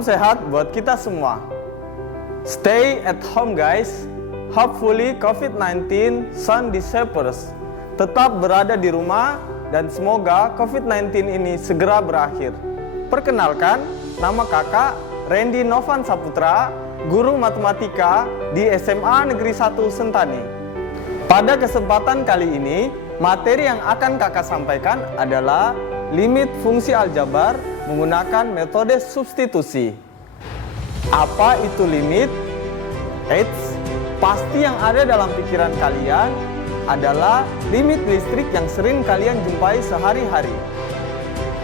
Salam sehat buat kita semua. Stay at home guys. Hopefully COVID-19 soon disappears. Tetap berada di rumah dan semoga COVID-19 ini segera berakhir. Perkenalkan, nama kakak Randy Novan Saputra, guru matematika di SMA Negeri 1 Sentani. Pada kesempatan kali ini, materi yang akan kakak sampaikan adalah limit fungsi aljabar menggunakan metode substitusi. Apa itu limit? Eits, pasti yang ada dalam pikiran kalian adalah limit listrik yang sering kalian jumpai sehari-hari.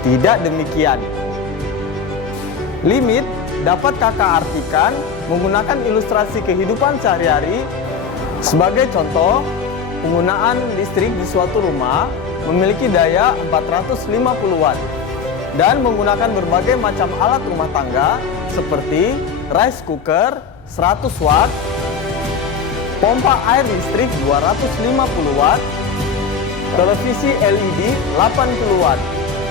Tidak demikian. Limit dapat kakak artikan menggunakan ilustrasi kehidupan sehari-hari. Sebagai contoh, penggunaan listrik di suatu rumah memiliki daya 450 watt dan menggunakan berbagai macam alat rumah tangga seperti rice cooker 100 watt, pompa air listrik 250 watt, televisi LED 80 watt.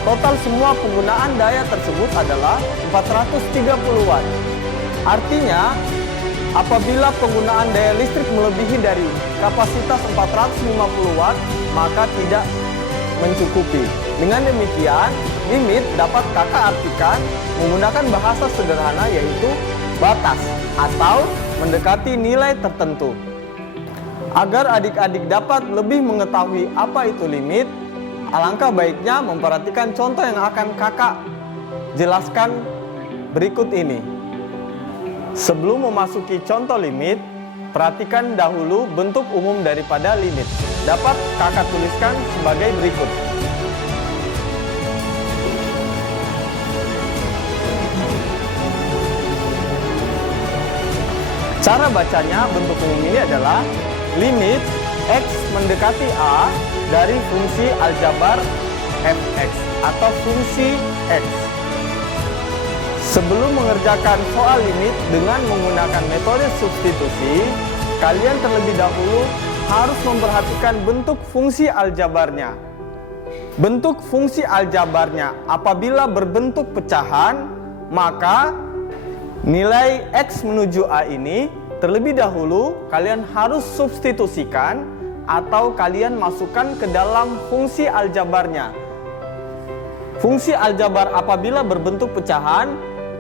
Total semua penggunaan daya tersebut adalah 430 watt. Artinya, apabila penggunaan daya listrik melebihi dari kapasitas 450 watt, maka tidak mencukupi. Dengan demikian, limit dapat kakak artikan menggunakan bahasa sederhana yaitu batas atau mendekati nilai tertentu. Agar adik-adik dapat lebih mengetahui apa itu limit, alangkah baiknya memperhatikan contoh yang akan kakak jelaskan berikut ini. Sebelum memasuki contoh limit, perhatikan dahulu bentuk umum daripada limit. Dapat kakak tuliskan sebagai berikut. Cara bacanya bentuk umum ini adalah limit X mendekati A dari fungsi aljabar fx atau fungsi X. Sebelum mengerjakan soal limit dengan menggunakan metode substitusi, kalian terlebih dahulu harus memperhatikan bentuk fungsi aljabarnya. Bentuk fungsi aljabarnya apabila berbentuk pecahan, maka nilai X menuju A ini terlebih dahulu kalian harus substitusikan atau kalian masukkan ke dalam fungsi aljabarnya. Fungsi aljabar apabila berbentuk pecahan,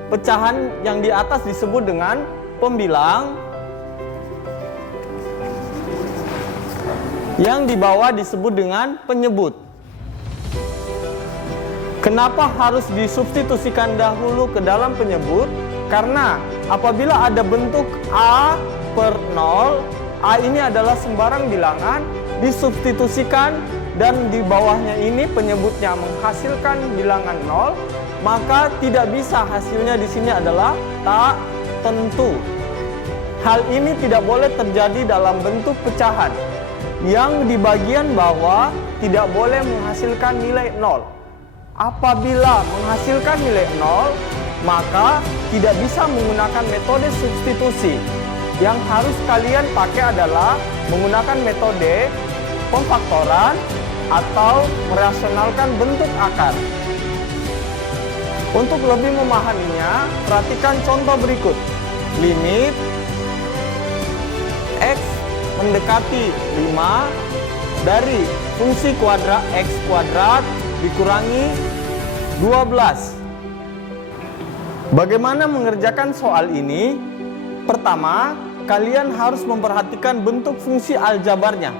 pecahan yang di atas disebut dengan pembilang, yang di bawah disebut dengan penyebut. Kenapa harus disubstitusikan dahulu ke dalam penyebut? Karena apabila ada bentuk A per 0, A ini adalah sembarang bilangan, disubstitusikan dan di bawahnya ini penyebutnya menghasilkan bilangan 0, maka tidak bisa hasilnya di sini adalah tak tentu. Hal ini tidak boleh terjadi dalam bentuk pecahan, yang di bagian bawah tidak boleh menghasilkan nilai 0. Apabila menghasilkan nilai 0, maka tidak bisa menggunakan metode substitusi. Yang harus kalian pakai adalah menggunakan metode pemfaktoran atau merasionalkan bentuk akar. Untuk lebih memahaminya, perhatikan contoh berikut. Limit X mendekati 5 dari fungsi kuadrat X kuadrat dikurangi 12. Bagaimana mengerjakan soal ini? Pertama, kalian harus memperhatikan bentuk fungsi aljabarnya.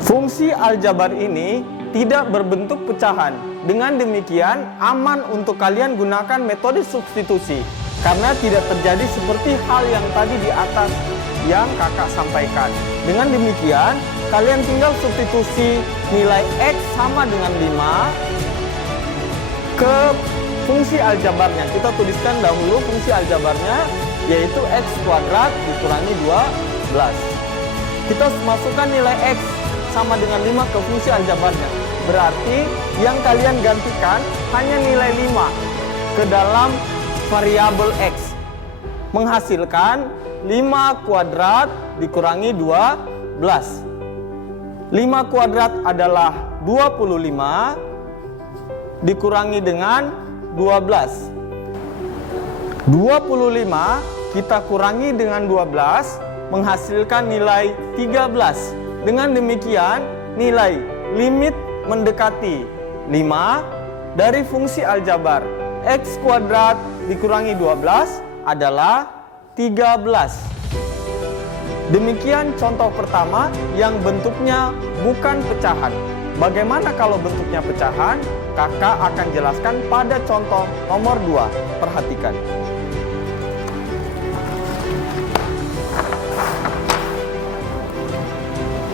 Fungsi aljabar ini tidak berbentuk pecahan. Dengan demikian, aman untuk kalian gunakan metode substitusi karena tidak terjadi seperti hal yang tadi di atas yang kakak sampaikan. Dengan demikian, kalian tinggal substitusi nilai X sama dengan 5 ke fungsi aljabarnya. Kita tuliskan dahulu fungsi aljabarnya, yaitu X kuadrat dikurangi 12. Kita masukkan nilai X sama dengan 5 ke fungsi aljabarnya. Berarti yang kalian gantikan hanya nilai 5 ke dalam variabel X. Menghasilkan 5 kuadrat dikurangi 12. 5 kuadrat adalah 25 dikurangi dengan 12. 25 kita kurangi dengan 12 menghasilkan nilai 13. Dengan demikian, nilai limit mendekati 5 dari fungsi aljabar X kuadrat dikurangi 12 adalah 13. Demikian contoh pertama yang bentuknya bukan pecahan. Bagaimana kalau bentuknya pecahan? Kakak akan jelaskan pada contoh nomor 2. Perhatikan.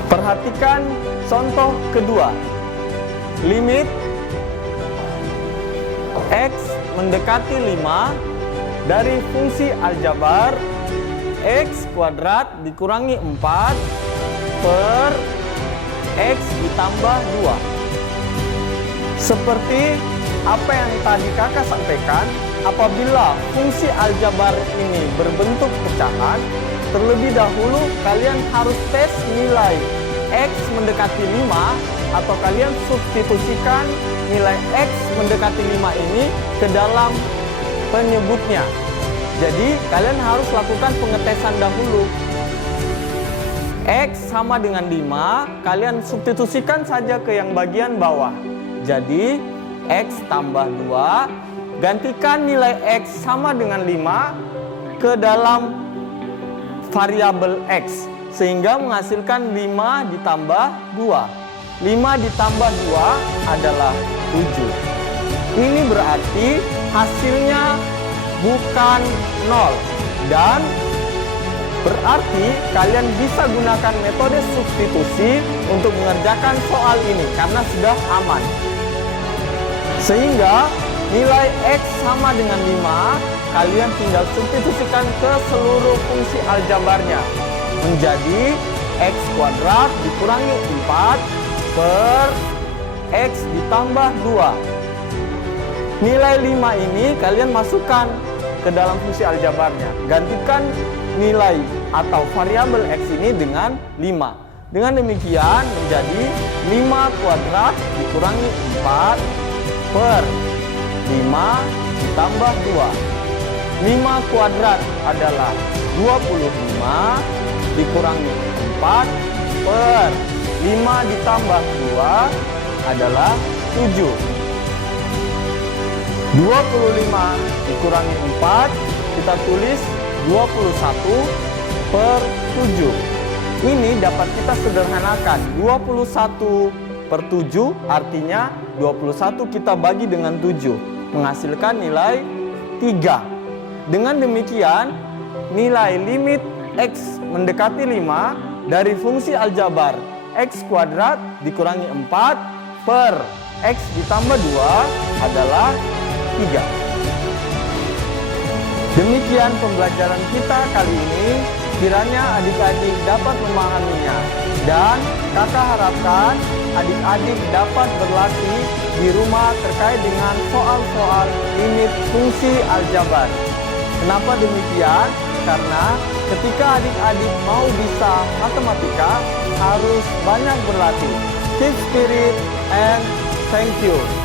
Perhatikan contoh kedua. Limit X mendekati 5 dari fungsi aljabar X kuadrat dikurangi 4 per X ditambah 2. Seperti apa yang tadi kakak sampaikan, apabila fungsi aljabar ini berbentuk pecahan, terlebih dahulu kalian harus tes nilai X mendekati 5 atau kalian substitusikan nilai X mendekati 5 ini ke dalam penyebutnya. Jadi kalian harus lakukan pengetesan dahulu. X sama dengan 5, kalian substitusikan saja ke yang bagian bawah. Jadi X tambah 2, gantikan nilai X sama dengan 5 ke dalam variabel X, sehingga menghasilkan 5 ditambah 2. 5 ditambah 2 adalah 7. Ini berarti hasilnya bukan 0. Dan berarti kalian bisa gunakan metode substitusi untuk mengerjakan soal ini karena sudah aman. Sehingga nilai X sama dengan 5, kalian tinggal substitusikan ke seluruh fungsi aljabarnya. Menjadi X kuadrat dikurangi 4 per X ditambah 2. Nilai 5 ini kalian masukkan ke dalam fungsi aljabarnya. Gantikan nilai atau variabel X ini dengan 5. Dengan demikian menjadi 5 kuadrat dikurangi 4 per 5 ditambah 2. 5 kuadrat adalah 25 dikurangi 4 per 5 ditambah 2 adalah 7. 25 dikurangi 4, kita tulis 21 per 7. Ini dapat kita sederhanakan. 21 per 7 artinya 21 kita bagi dengan 7, menghasilkan nilai 3. Dengan demikian, nilai limit X mendekati 5 dari fungsi aljabar X kuadrat dikurangi 4 per X ditambah 2 adalah 3. Demikian pembelajaran kita kali ini. Kiranya adik-adik dapat memahaminya. Dan kakak harapkan adik-adik dapat berlatih di rumah terkait dengan soal-soal limit fungsi aljabar. Kenapa demikian? Karena ketika adik-adik mau bisa matematika, harus banyak berlatih. Keep spirit and thank you.